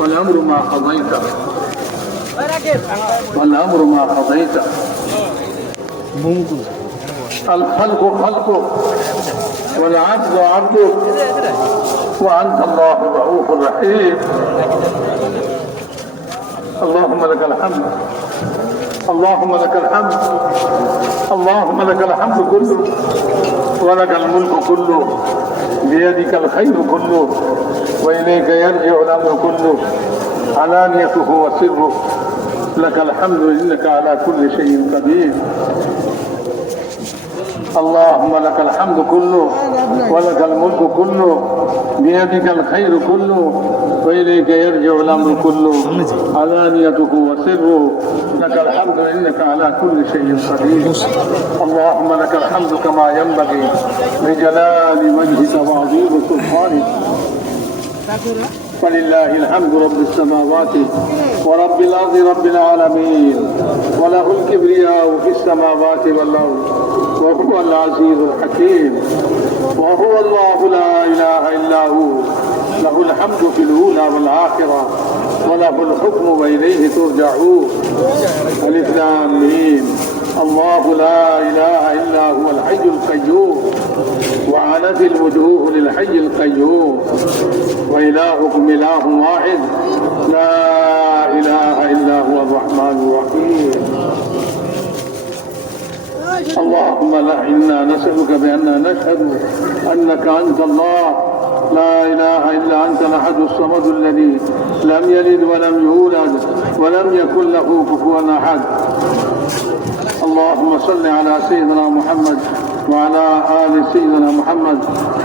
والأمر ما قضيت والأمر ما قضيت الخلق خلقك والعبد عبدك وأنت الله الرؤوف الرحيم. اللهم لك الحمد اللهم لك الحمد اللهم لك الحمد كله ولك الملك كله بيدك الخير كله وإليك يرجع الأمر كله علانيته وسره لك الحمد إنك على كل شيء قدير. اللهم لك الحمد كله ولك الملك كله بيدك الخير كله وإليك يرجع الأمر كله علانيته وسره لك الحمد إنك على كل شيء قدير. اللهم لك الحمد كما ينبغي لجلال وجهك وعظيم سلطانك. فلله الحمد رب السماوات ورب الأرض رب العالمين وله الكبرياء في السماوات والأرض وهو العزيز الحكيم وهو الله لا إله إلا هو له الحمد في الأولى والآخرة وله الحكم وإليه ترجعون. ألف لام ميم. الله لا إله إلا هو الحي القيوم وعنت الوجوه للحي القيوم وإلهكم إله واحد لا إله إلا هو الرحمن الرحيم. اللهم إنا نسألك بأننا نشهد أنك أنت الله لا إله إلا أنت الأحد الصمد الذي لم يلد ولم يولد ولم يكن له كفوا أحد. اللهم صل على سيدنا محمد وعلى آل سيدنا محمد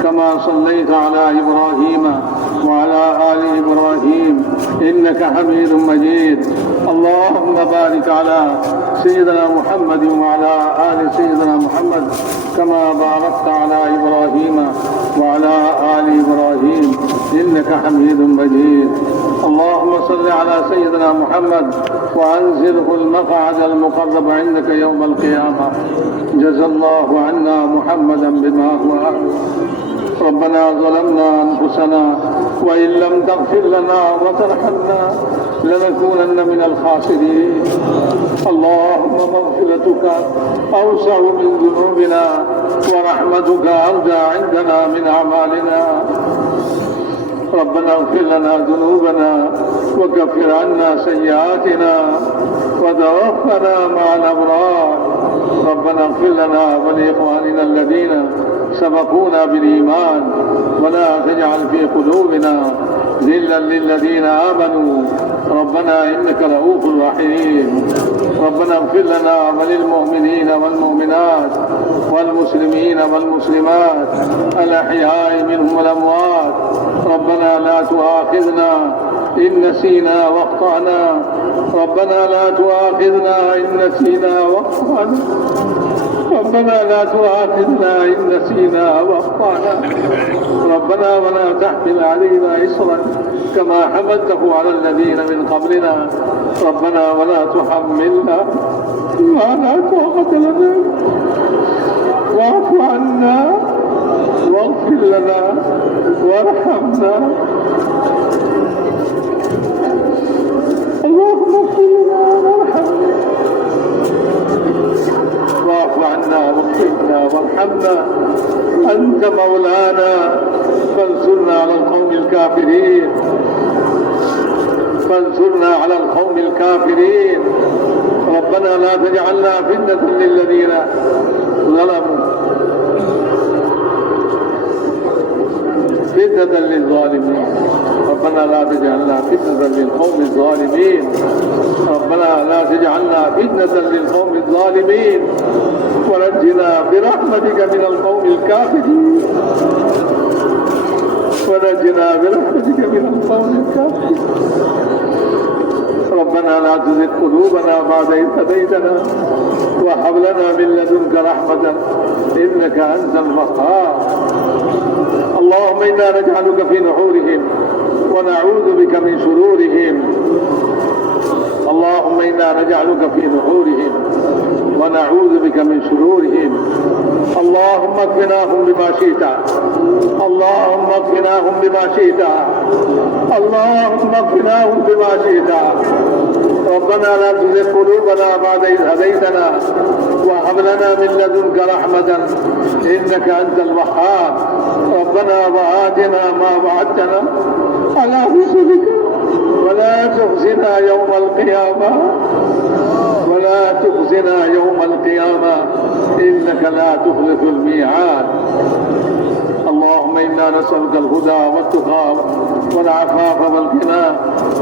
كما صليت على إبراهيم وعلى آل إبراهيم إنك حميد مجيد. اللهم بارك على سيدنا محمد وعلى آل سيدنا محمد كما باركت على إبراهيم وعلى آل إبراهيم إنك حميد مجيد. اللهم صل على سيدنا محمد وأنزله المقعد المقرب عندك يوم القيامة. جزى الله عنا محمدا بما هو أهل. ربنا ظلمنا أنفسنا وإن لم تغفر لنا وترحمنا لنكونن من الخاسرين. اللهم مغفرتك أوسع من ذنوبنا ورحمتك أرجى عندنا من أعمالنا. ربنا اغفر لنا ذنوبنا وكفر عنا سيئاتنا وتوفنا مع الأبرار. ربنا اغفر لنا ولإخواننا الذين سبقونا بالإيمان ولا تجعل في قلوبنا غلا للذين آمنوا ربنا إنك رؤوف رحيم. ربنا اغفر لنا وللمؤمنين والمؤمنات والمسلمين والمسلمات الأحياء منهم والأموات. ربنا لا تؤاخذنا إن نسينا واخطأنا. ربنا لا تؤاخذنا إن نسينا واخطأنا. ربنا لا تؤاخذنا إن نسينا واخطأنا. ربنا ولا تحمل علينا إصرا كما حملته على الذين من قبلنا. ربنا ولا تحملنا ما لا طاقة لنا. واعف عنا واغفر لنا وارحمنا. اللهم اغفر لنا وارحمنا واعف عنا واغفر لنا وارحمنا. أنت مولانا فانصرنا على القوم الكافرين. فانصرنا على القوم الكافرين. ربنا لا تجعلنا فتنة للذين ظلموا فتنة للظالمين. ربنا لا تجعلنا فتنة للقوم الظالمين. ربنا لا تجعلنا فتنة للقوم الظالمين ونجنا برحمتك من القوم الكافرين. ونجنا برحمتك من القوم الكافرين. ربنا لا تزغ قلوبنا بعد إذ هديتنا وهب لنا من لدنك رحمة إنك أنت الوهاب. اللهم إنا نجعلك في نحورهم ونعوذ بك من شرورهم. اللهم إنا نجعلك في نحورهم ونعوذ بك من شرورهم. اللهم اكفناهم بما شئت، اللهم اكفناهم بما شئت، اللهم اكفناهم بما شئت. ربنا لا تزغ قلوبنا بعد إذ هديتنا وهب لنا من لدنك رحمة إنك أنت الوهاب. ربنا وآتنا ما وعدتنا على رسلك ولا تخزنا يوم القيامة، ولا تخزنا يوم القيامة إنك لا تخلف الميعاد. اللهم إنا نسألك الهدى والتقى والعفاف والغنى.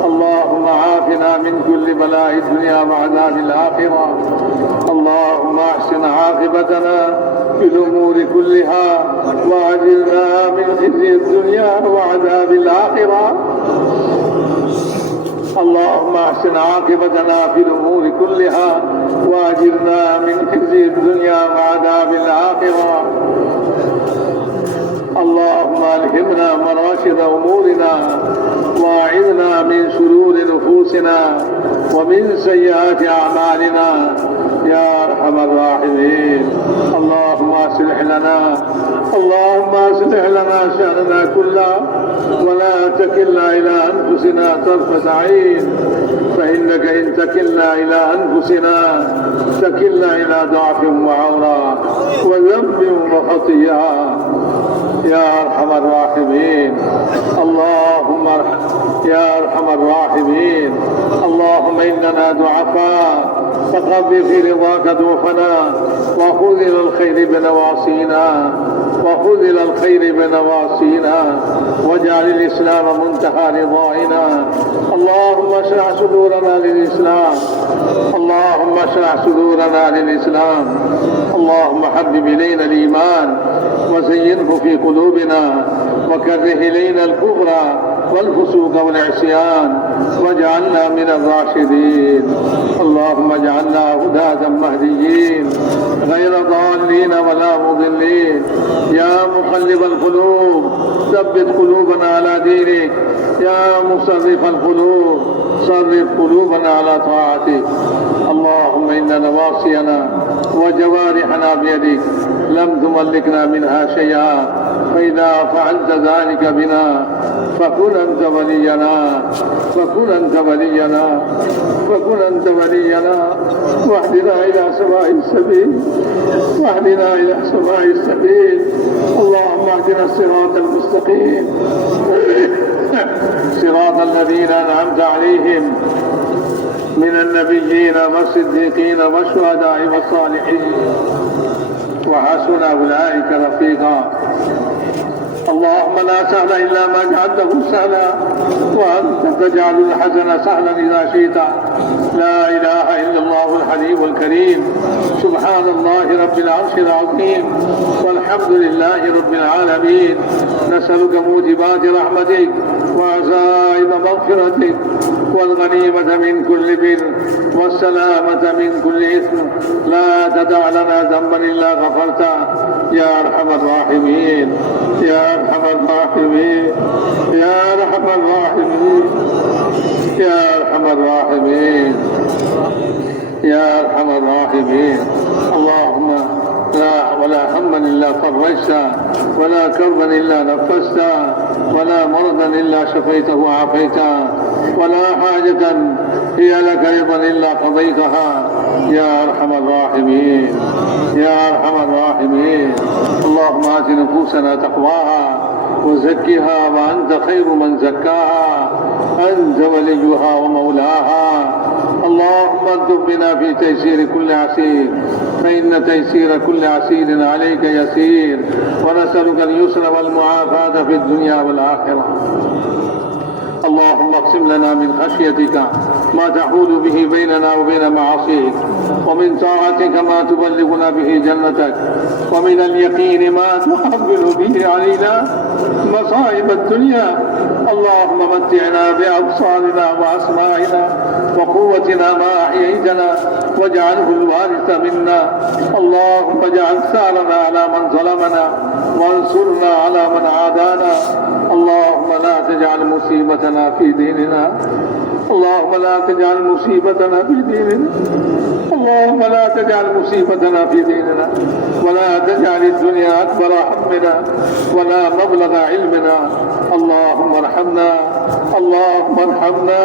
اللهم عافنا من كل بلاء الدنيا وعذاب الآخرة. اللهم أحسن عاقبتنا في الأمور كلها وأجرنا من خزي الدنيا وعذاب الآخرة. اللهم أحسن عاقبتنا في الأمور كلها وأجرنا من خزي الدنيا وعذاب الآخرة. اللهم ألهمنا مراشد أمورنا وأعذنا من شرور نفوسنا ومن سيئات أعمالنا يا أرحم الراحمين. اللهم أصلح لنا شأننا كله ولا تكلنا إلى أنفسنا طرفة عين، فإنك إن تكلنا إلى أنفسنا تكلنا إلى ضعف وعورة وذنب وخطيئة يا أرحم الراحمين. اللهم يا أرحم الراحمين. اللهم إننا ضعفاء فقض في رضاك ضعفنا وخذ إلى الخير بنواصينا، وخذ إلى الخير بنواصينا واجعل الإسلام منتهى رضائنا. اللهم اشرح صدورنا للإسلام، اللهم اشرح صدورنا للإسلام. اللهم حبب إلينا الإيمان وزينه في قلوبنا وكره إلينا الكفر والفسوق والعصيان واجعلنا من الراشدين. اللهم اجعلنا هداة مهديين غير ضالين ولا مضلين. يا مقلب القلوب ثبت قلوبنا على دينك. يا مصرف القلوب صرف قلوبنا على طاعتك. اللهم إن نواصينا وجوارحنا بيدك لم تملكنا منها شيئا، فإذا فعلت ذلك بنا فكن أنت ولينا، فكن أنت ولينا، فكن أنت ولينا. واهدنا إلى سواء السبيل، واهدنا إلى سواء السبيل. اللهم اهدنا الصراط المستقيم صراط الذين أنعمت عليهم من النبيين والصديقين والشهداء والصالحين وحسن أولئك رفيقا. اللهم لا سهل إلا ما جعلته سهلا وأنت تجعل الحزن سهلا إذا شئت. لا إله إلا الله الحليم الكريم. سبحان الله رب العرش العظيم والحمد لله رب العالمين. نسألك موجبات رحمتك وعزائم مغفرتك والغنيمة من كل بر والسلامة من كل إثم. لا تدع لنا ذنبا إلا غفرته يا أرحم الراحمين، يا أرحم الراحمين، يا أرحم الراحمين، يا أرحم الراحمين، يا أرحم الراحمين. اللهم لا ولا هما إلا فرجته ولا كربا إلا نفسته ولا مرضا إلا شفيته وعافيته ولا حاجة هي لك رضا إلا قضيتها يا أرحم الراحمين، يا أرحم الراحمين. اللهم آت نفوسنا تقواها وزكها وأنت خير من زكاها، أنت وليها ومولاها. اللهم اكتب بنا في تيسير كل عسير، فإن تيسير كل عسير عليك يسير، ونسألك اليسر والمعافاة في الدنيا والآخرة. اللهم اقسم لنا من خشيتك ما تحول به بيننا وبين معاصيك، ومن طاعتك ما تبلغنا به جنتك، ومن اليقين ما تحول به علينا مصائب الدنيا. اللهم متعنا بأبصارنا وأسماعنا وقوتنا ما أحييتنا واجعله الوارث منا. اللهم اجعل ثارنا على من ظلمنا وانصرنا على من عادانا. اللهم لا تجعل مصيبتنا في ديننا، اللهم لا تجعل مصيبتنا في ديننا. اللهم لا تجعل مصيبتنا في ديننا ولا تجعل الدنيا أكبر همنا ولا مبلغ علمنا. اللهم ارحمنا، اللهم ارحمنا،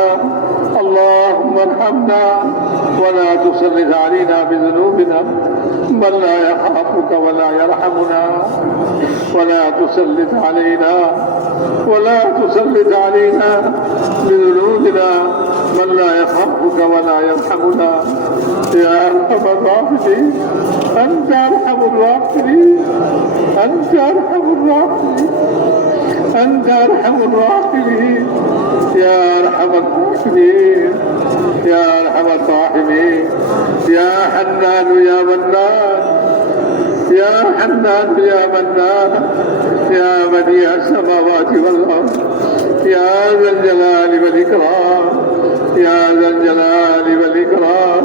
اللهم ارحمنا، ولا تسلط علينا بذنوبنا من لا يخافك ولا يرحمنا. ولا تسلط علينا بذنوبنا من لا يخافك ولا يرحمنا. يا أرحم الراحمين، أنت أرحم الراحمين، أنت أرحم الراحمين، أنت أرحم الراحمين، يا أرحم الراحمين، يا أرحم الراحمين، يا حنان يا منان، يا حنان يا منان، يا بديع السماوات والأرض، يا ذا الجلال والإكرام، يا ذا الجلال والإكرام،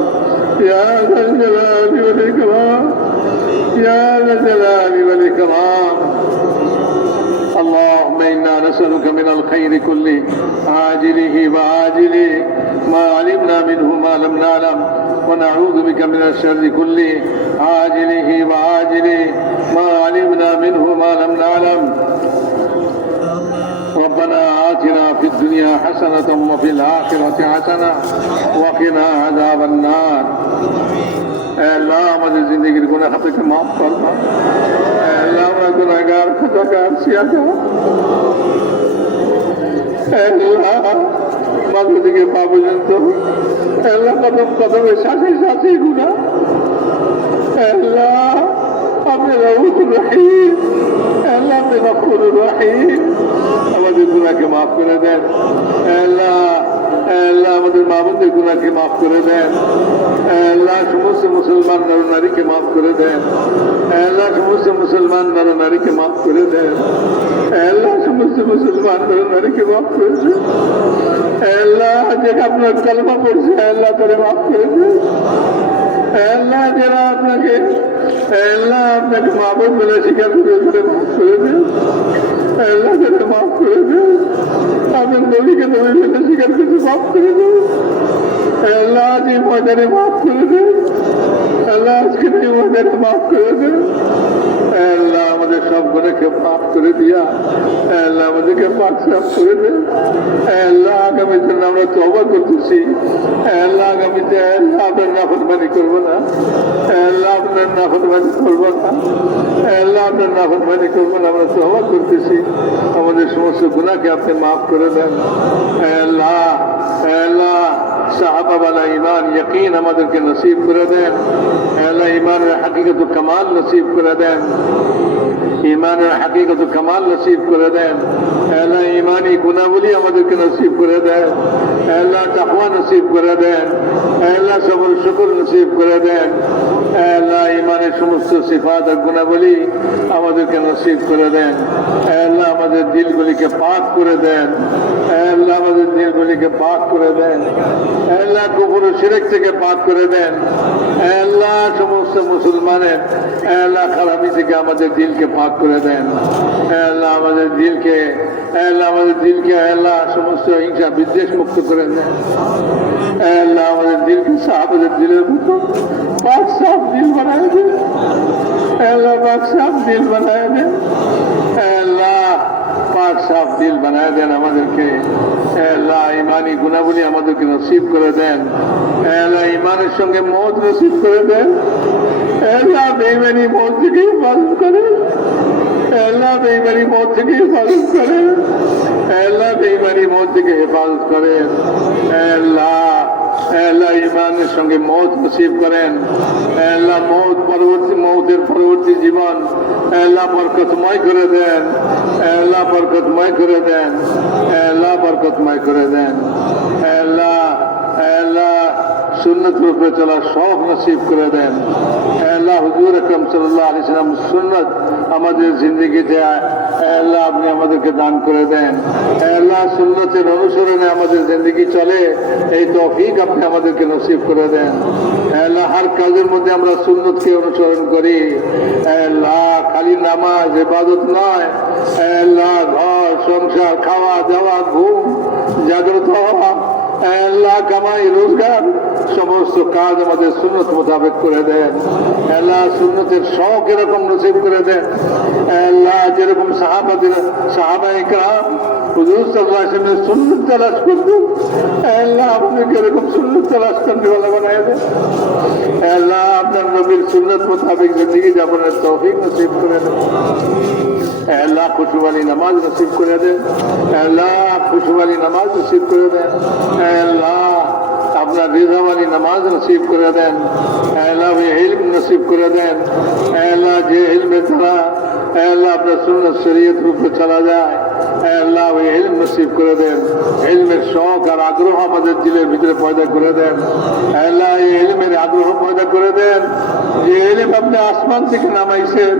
يا ذا الجلال والإكرام، يا ذا الجلال والإكرام. اللهم إنا نسألك من الخير كله عاجله وآجله ما علمنا منه ما لم نعلم، ونعوذ بك من الشر كله عاجله وآجله ما علمنا منه ما لم نعلم. ربنا آتنا في الدنيا حسنة وفي الآخرة حسنة وقنا عذاب النار. আল্লাহ আমাদের জিন্দগির গুনাহ থেকে মাফ করবা। আল্লাহ আমরা গুনাহগার খোদাগার সিয়াদা। আল্লাহ মাথা থেকে পা পর্যন্ত আল্লাহ কদম কদমের সাথে সাথে গুনাহ। আল্লাহ আপনি রউফুর রহিম, আল্লাহ আপনি গফুরুর রহিম। আমাদের গুনাহকে মাফ করে দেন আল্লাহ। আল্লাহ আমাদের মা বোনদের গুনাহকে মাফ করে দেন আল্লাহ। সমস্ত মুসলমান নর নারীকে মাফ করে দেন আল্লাহ। সমস্ত মুসলমান নর নারীকে মাফ করে দেন আল্লাহ। সমস্ত মুসলমান নর নারীকে মাফ করে দেন আল্লাহ। যেটা আপনার কলমা পড়ছে আল্লাহ করে মাফ করে দেন আল্লাহ। যারা আপনাকে আল্লাহ আপনাকে মাহবুব বলে স্বীকার করে মাফ করে দেন আল্লাহ, যারা মাফ করে দেন আপনার নবীকে নবী বলে স্বীকার করে মাফ করে দেন আল্লাহ। যে ময়দানে মাফ করে দেন আল্লাহ, আজকে এই ময়দানে মাফ করে দেন আল্লাহ। আমাদের সব গুনাহকে মাফ করে দিয়া আল্লাহ আমাদেরকে পাক সাফ করে দেন আল্লাহ। আগামীর জন্য আমরা তওবা করতেছি আল্লাহ। আগামীতে আল্লাহ আপনার নাফরমানি করবো না আল্লাহ, আপনার নাফরমানি করবো না আল্লাহ, আপনার নাফরমানি করবো না। আমরা তওবা করতেছি, আমাদের সমস্ত গুনাহকে আপনি মাফ করে দেন আল্লাহ। আল্লাহ সাহাবা ওয়ালা ঈমান ইয়াকিন আমাদেরকে নসিব করে দেন আল্লাহ। ঈমানের হাকিকত কামাল নসিব করে দেন, ঈমানের হাকিকত কামাল নসিব করে দেন আল্লাহ। ঈমানি গুণাবলী আমাদেরকে নসিব করে দেন আল্লাহ। তাকওয়া নসিব করে দেন আল্লাহ। সবর শুকর নসিব করে দেন আল্লাহ। ঈমানের সমস্ত সিফাত আর গুণাবলী আমাদেরকে নসিব করে দেন আল্লাহ। আমাদের দিলগুলিকে পাক করে দেন আল্লাহ। আমাদের দিলগুলিকে পাক করে দেন আল্লাহ। কুফর ও শিরক থেকে পাক করে দেন আল্লাহ। সমস্ত মুসলমানের আল্লাহ খারাপি থেকে আমাদের দিলকে পাক করে দেন আল্লাহ। আমাদের দিলকে আল্লাহ, আমাদের দিলকে আল্লাহ সমস্ত হিংসা বিদ্বেষ মুক্ত করে দেন আল্লাহ। আমাদের দিলকে সাহাবাদের দিলের মতো পাক সাফ দিল বানায় দেন আল্লাহ। পাক সাফ দিল বানায় দেন আল্লাহ। পাক সাফ দিল বানায় দেন আমাদেরকে আল্লাহ। ইমানি গুণাবলী আমাদেরকে নসিব করে দেন আল্লাহ। ইমানের সঙ্গে মওত নসিব করে দেন আল্লাহ। বেঈমানি মওত থেকে হেফাজত করেন আল্লাহ। বেঈমানি মওত থেকে হেফাজত করেন আল্লাহ। বেঈমানি মওত থেকে হেফাজত করেন আল্লাহ। আল্লাহ ইমানের সঙ্গে মওত নসিব করেন আল্লাহ। মওতের পরবর্তী জীবন আল্লাহ বরকতময় করে দেন আল্লাহ। বরকতময় করে দেন আল্লাহ। বরকতময় করে দেন আল্লাহ। আল্লাহ সুন্নতের উপরে চলার শখ নসিব করে দেন আল্লাহ। হুজুর আকরাম সাল্লাল্লাহু আলাইহি ওয়াসাল্লাম সুন্নত আমাদের জিন্দগিতে আল্লাহ আপনি আমাদেরকে দান করে দেন আল্লাহ। সুন্নতের অনুসরণে আমাদের জিন্দগি চলে এই তৌফিক আপনি আমাদেরকে নসিব করে দেন আল্লাহ। হর কাজের মধ্যে আমরা সুন্নতকে অনুসরণ করি আল্লাহ। খালি নামাজ ইবাদত নয় আল্লাহ। ঘর সংসার, খাওয়া দাওয়া, ঘুম, জাগ্রত হওয়া আল্লাহ কামাই রোজগার সমস্ত কাজ আমাদের সুন্নত মোতাবেক করে দেন। আল্লাহ সুন্নতের শখ এরকম নসিব করে দেন। আল্লাহ যেরকম সাহাবায়ে কেরাম হুজুর সাল্লাল্লাহু আলাইহি ওয়াসাল্লামের সুন্নত তালাশ করতেন, আল্লাহ আপনাকে এরকম সুন্নত তালাশ করতে वाला বানায় দেন। আল্লাহ আপনার নবীর সুন্নত মোতাবেক জিন্দেগি যাপনের তৌফিক নসিব করে দেন। আল্লাহ খুশু ওয়ালি নামাজ নসিব করে দেন। আল্লাহ খুশু ওয়ালি নামাজ নসিব করে দেন। আল্লাহ আপনার রিজা ওয়ালি নামাজ নসিব করে দেন। আল্লাহ ইলম নসিব করে দেন। আল্লাহ যে ইলমের দ্বারা আল্লাহ আপনার সুন্নাত শরীয়ত রূপে চলা যায়, আল্লাহ ওই ইলম নসিব করে দেন। ইলমের শখ আর আগ্রহ আমাদের দিলের ভিতরে পয়দা করে দেন। আল্লাহ এই ইলমের আগ্রহ পয়দা করে দেন যে ইলম আপনি আসমান থেকে নামাইছেন,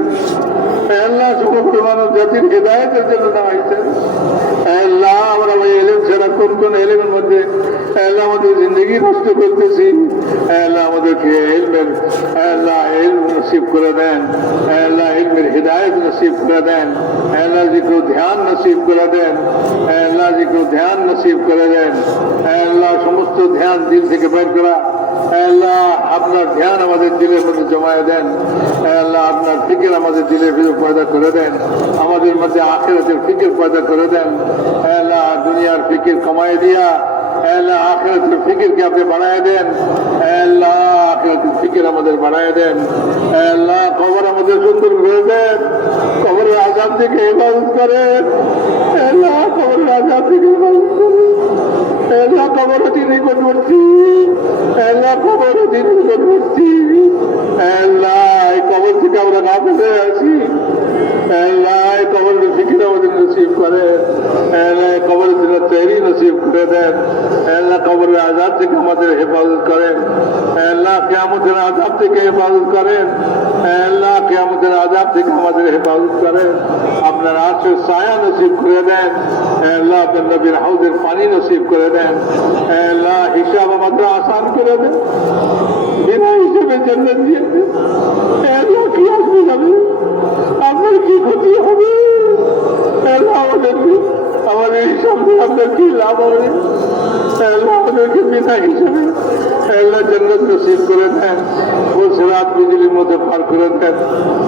আল্লাহ সমগ্র মানব জাতির হিদায়াতের জন্য নামাইছেন। আল্লাহ আমরা ওই ইলম ছাড়া কোন কোন ইলমের মধ্যে আল্লাহ আমাদের জিন্দগি নষ্ট করতেছি, আল্লাহ আমাদেরকে ইলমের আল্লাহ ইলম নসিব করে দেন। আল্লাহ ইলমের হিদায়ত নসিব করে দেন। আল্লাহ জিকে ধ্যান নসিব করে দেন। আল্লাহ জিকে ধ্যান নসিব করে দেন। আল্লাহ সমস্ত ধ্যান দিল থেকে বের করা, আল্লাহ আপনার ধ্যান আমাদের দিলের মধ্যে জমায়ে দেন। আল্লাহ আপনার ফিকির আমাদের দিলের ভিতরে পয়দা করে দেন। আমাদের মধ্যে আখিরাতের ফিকির পয়দা করে দেন। আল্লাহ দুনিয়ার ফিকির কমায় দিয়া আল্লাহ আখিরাতের ফিকিরকে আপনি বাড়ায় দেন। আল্লাহ আখিরাতের ফিকির আমাদের বাড়ায় দেন। আল্লাহ কবর আমাদের সুন্দর করে দেন। কবরের আযাব থেকে হেফাজত করেন। আল্লাহ কবরের আযাব থেকে হেফাজত করেন। আল্লাহ কবর অতি নিকটবর্তী। আল্লাহ কবর অতি নিকটবর্তী। আল্লাহ এই কবর থেকে আমরা না ফেলে আসি। আল্লাহ এই কবরের ফিকির আমাদের নসিব করেন। আল্লাহ কবরের জন্য তৈরি নসিব করে দেন। আল্লাহ কবরের আযাব থেকে আমাদের হেফাজত করেন। আল্লাহ কিয়ামতের আযাব থেকে হেফাজত করেন। আল্লাহ কিয়ামতের আযাব থেকে আমাদের হেফাজত করেন। আপনার আরশের ছায়া নসিব করে দেন। আল্লাহ আপনার নবীর হাউজের পানি নসিব করে দেন। আল্লাহ হিসাব আমাদের আসান করে দেন। বিনা হিসেবে জান্নাত দিয়ে দেন। আল্লাহ কি আসবে যাবে, আপনার কি ক্ষতি হবে? আল্লাহ আমাদের হিসাব দিয়ে আপনার কি লাভ হবে? আল্লাহ আমাদেরকে বিনা হিসেবে আল্লাহ জান্নাত নসিব করে দেন। বলছে রাত বিজলির মধ্যে পার করে দেন।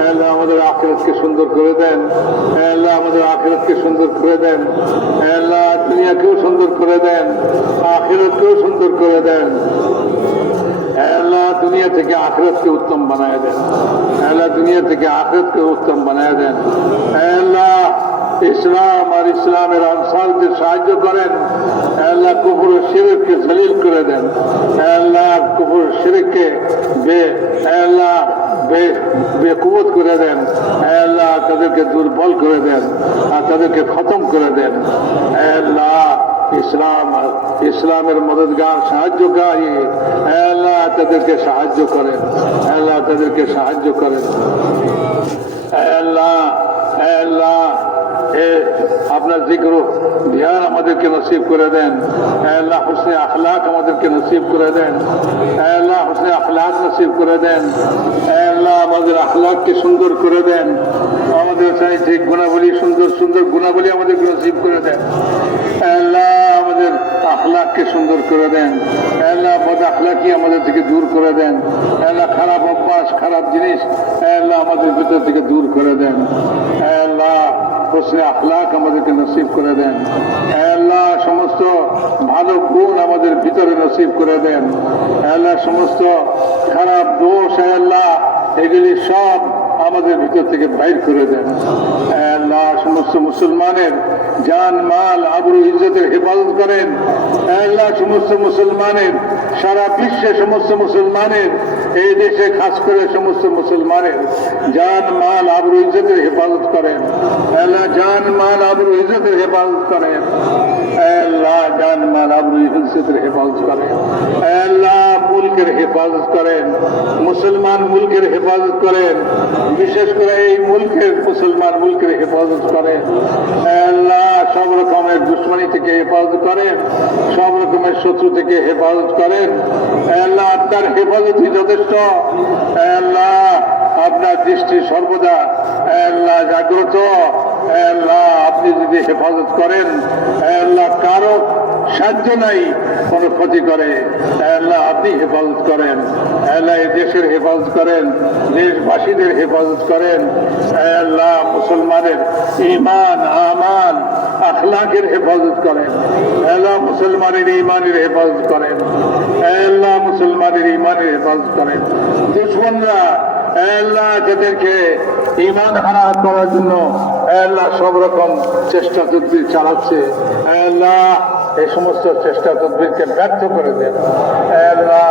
আল্লাহ আমাদের আখিরাতকে সুন্দর করে দেন। আল্লাহ আমাদের আখিরাতকে সুন্দর করে দেন। আল্লাহ দুনিয়াকেও সুন্দর করে দেন, আখিরাতকেও সুন্দর করে দেন। আল্লাহ দুনিয়া থেকে আখিরাতকে উত্তম বানায় দেন। আল্লাহ দুনিয়া থেকে আখিরাতকে উত্তম বানায় দেন। আল্লাহ ইসলাম আর ইসলামের আনসারদের সাহায্য করেন। আল্লাহ কুফর ও শিরককে জলিল করে দেন। আল্লাহ কুফর ও শিরককে বেকুবত করে দেন। আল্লাহ তাদেরকে দুর্বল করে দেন আর তাদেরকে খতম করে দেন। আল্লাহ ইসলামের মদদগার সাহায্যকারী আল্লাহ তাদেরকে সাহায্য করেন। আল্লাহ তাদেরকে সাহায্য করেন। আল্লাহ আল্লাহ আপনার জিক্র ধ্যান আমাদেরকে নসিব করে দেন। আল্লাহ হুসনে আখলাক আমাদেরকে নসিব করে দেন। আল্লাহ হুসনে আখলাক নসিব করে দেন। আল্লাহ আমাদের আখলাককে সুন্দর করে দেন। আমাদের চাইছে গুণাবলী সুন্দর সুন্দর গুণাবলী আমাদেরকে নসিব করে দেন। আল্লাহ আমাদের আখলাককে সুন্দর করে দেন। আল্লাহ বদ আখলাকি আমাদের থেকে দূর করে দেন। আল্লাহ খারাপ অভ্যাস খারাপ জিনিস আল্লাহ আমাদের ভিতর থেকে দূর করে দেন। আল্লাহ হুসনে আখলাক আমাদেরকে নসিব করে দেন। আল্লাহ সমস্ত ভালো গুণ আমাদের ভিতরে নসিব করে দেন। আল্লাহ সমস্ত খারাপ দোষ আল্লাহ এগুলি সব আমাদের ভিতর থেকে বাইর করে দেন। আল্লাহ সমস্ত মুসলমানের জান মাল আবরু ইজ্জতের হেফাজত করেন। আল্লাহ সমস্ত মুসলমানের সারা বিশ্বে সমস্ত মুসলমানের এই দেশে খাস করে সমস্ত মুসলমানের জান মাল আবরু ইজ্জতের হেফাজত করেন। আল্লাহ জান মাল আবরু ইজ্জতের হেফাজত করেন। আল্লাহ জান মাল আবরু ইজ্জতের হেফাজত করেন। আল্লাহ মুলকের হেফাজত করেন। মুসলমান মুলকের হেফাজত করেন। বিশেষ করে এই মুলকের মুসলমান মুলকের হেফাজত করেন। আল্লাহ সব রকমের দুশ্মনী থেকে হেফাজত করেন। সব রকমের শত্রু থেকে হেফাজত করেন। আল্লাহ আপনার হেফাজতই যথেষ্ট। আল্লাহ আপনার দৃষ্টি সর্বদা আল্লাহ জাগ্রত। আল্লাহ আপনি যদি হেফাজত করেন আল্লাহ কারো সাহায্য নাই, কোনো ক্ষতি করে। আল্লাহ আপনি হেফাজত করেন, আল্লাহ এই দেশের হেফাজত করেন, দেশবাসীদের হেফাজত করেন। আল্লাহ মুসলমানের ঈমান, আমাল, আখলাকের হেফাজত করেন। আল্লাহ মুসলমানের ঈমানের হেফাজত করেন। আল্লাহ মুসলমানের ঈমানের হেফাজত করেন। দুশমনরা আল্লাহ যাদেরকে ঈমান হারা করার জন্য আল্লাহ সব রকম চেষ্টা তদবির চালাচ্ছে, আল্লাহ এই সমস্ত চেষ্টা তদবিরকে ব্যর্থ করে দেন। আল্লাহ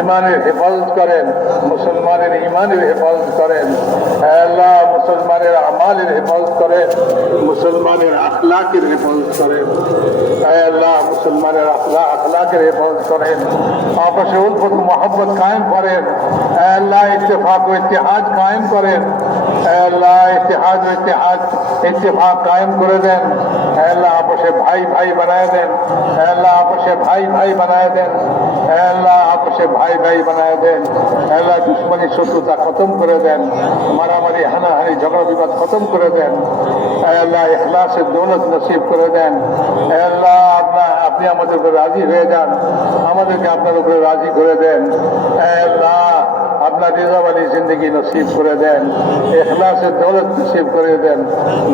ঈমানের হেফাজত করেন, মুসলমানের ঈমানের হেফাজত করেন। আল্লাহ মুসলমানের আমালের হেফাজত করেন, মুসলমানের আখলাকের হেফাজত করেন। আল্লাহ মুসলমানের আখলাকের হেফাজত করেন। আপসে উলফত মোহাব্বত কায়েম করেন। আল্লাহ ইত্তেফাক ও ইত্তেহাদ কায়েম করেন। আল্লাহ ইত্তেফাক কায়েম করে দেন। আল্লাহ আপসে ভাই ভাই বানায় দেন। আল্লাহ আপসে ভাই ভাই বানায় দেন। আল্লাহ আপসে ভাই ভাই বানায় দেন। আল্লাহ দুশ্মনী শত্রুতা খতম করে দেন। মারামারি হানাহানি ঝগড়া বিবাদ খতম করে দেন। আল্লাহ ইখলাসের দৌলত নসিব করে দেন। আল্লাহ আপনি আমাদের উপরে রাজি হয়ে যান, আমাদেরকে আপনার উপরে রাজি করে দেন। আল্লাহ আপনার রিজাওয়ালি জিন্দগি নসিব করে দেন, ইখলাসের দৌলত নসিব করে দেন।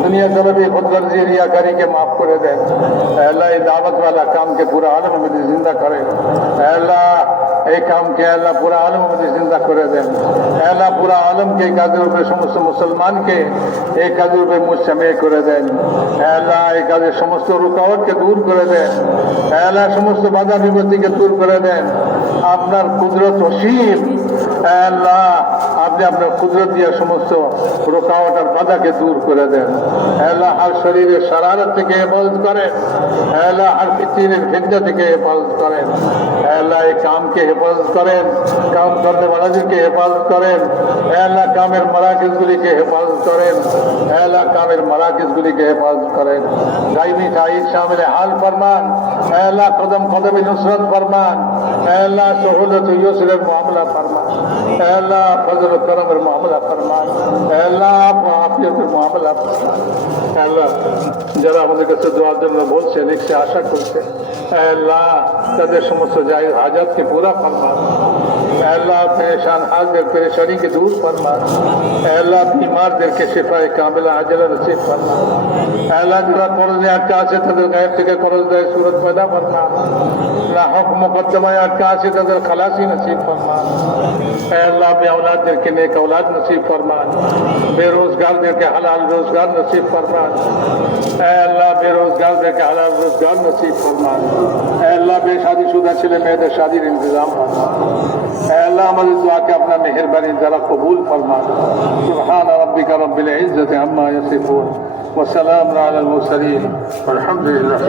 दुनिया तलबी खुदगर्जी रियाकारी के माफ करे दें। अल्लाह ये दावत वाला काम के पूरा आलम में जिंदा करे। अल्लाह एक काम के अल्लाह पूरा आलम में जिंदा करे दें। अल्लाह पूरा आलम के कादिर पे समस्त मुसलमान के एक कादिर पे मुजतमे करे दें। अल्लाह एक कादिर समस्त रुकावट के दूर करे दें। अल्लाह समस्त बाधा विपत्ति के दूर करे दें। আপনার কুদরত অসীম। আল্লাহ আপনি আপনার কুদরত দিয়ে সমস্ত রুকাওয়াট আর বাধাকে দূর করে দেন। আল্লাহ হর শরীরের শারারত থেকে হেফাজত করেন। আল্লাহ হর ফিতনার ফিতনা থেকে হেফাজত করেন। আল্লাহ এই কামকে হেফাজত করেন, কাম করতে ওয়ালাদেরকে হেফাজত করেন। আল্লাহ কামের মারাকিজগুলিকে হেফাজত করেন। আল্লাহ কামের মারাকিজগুলিকে হেফাজত করেন। দাইমি তাইদ শামিল হাল ফরমান। আল্লাহ কদম কদমে নুসরত ফরমান। আল্লাহ सहूलत युसर मामला फरमान। अल्लाह फजल करम मामला फरमान। अल्लाह आफियत मामला फरमान। अल्लाह যারা আমাদের কাছে দোয়ার জন্য বলছে, লিখছে, আশা করছে, আল্লাহ তাদের সমস্ত জায়েজ হাজাতকে পুরা ফরমান। আল্লাহ পেরেশান হালদের পেরেশানিকে দূর ফরমান। আল্লাহ বিমারদেরকে শিফায়ে কামিলা আজলা নসিব ফরমান। আল্লাহ যারা করজে আটকা আছে তাদের গায়েব থেকে করজ দেয় সুরত পয়দা ফরমান। আল্লাহ হক মুকদ্দমায় আটকা আছে তাদের খালাসি নসিব ফরমান। আল্লাহ বেऔलादদেরকে নেক औलाद নসিব ফরমান। বেরোজগারদেরকে হালাল রোজগার নসিব ফরমান। আল্লাহ বেরোজগারদেরকে হালাল রোজগার নসিব ফরমান। আল্লাহ বেশাদিशुदा ছেলে মেয়েদের শাদীর ইন্তজাম ফরমান। আল্লাহ আমাদের দোয়াকে আপনার মেহেরবানি দ্বারা কবুল ফরমান। সুবহান রাব্বিকা রব্বিল ইজ্জাতি আম্মা ইয়াসিফুন ওয়া সালামুন আলাল মুরসালিন ওয়ালহামদুলিল্লাহ।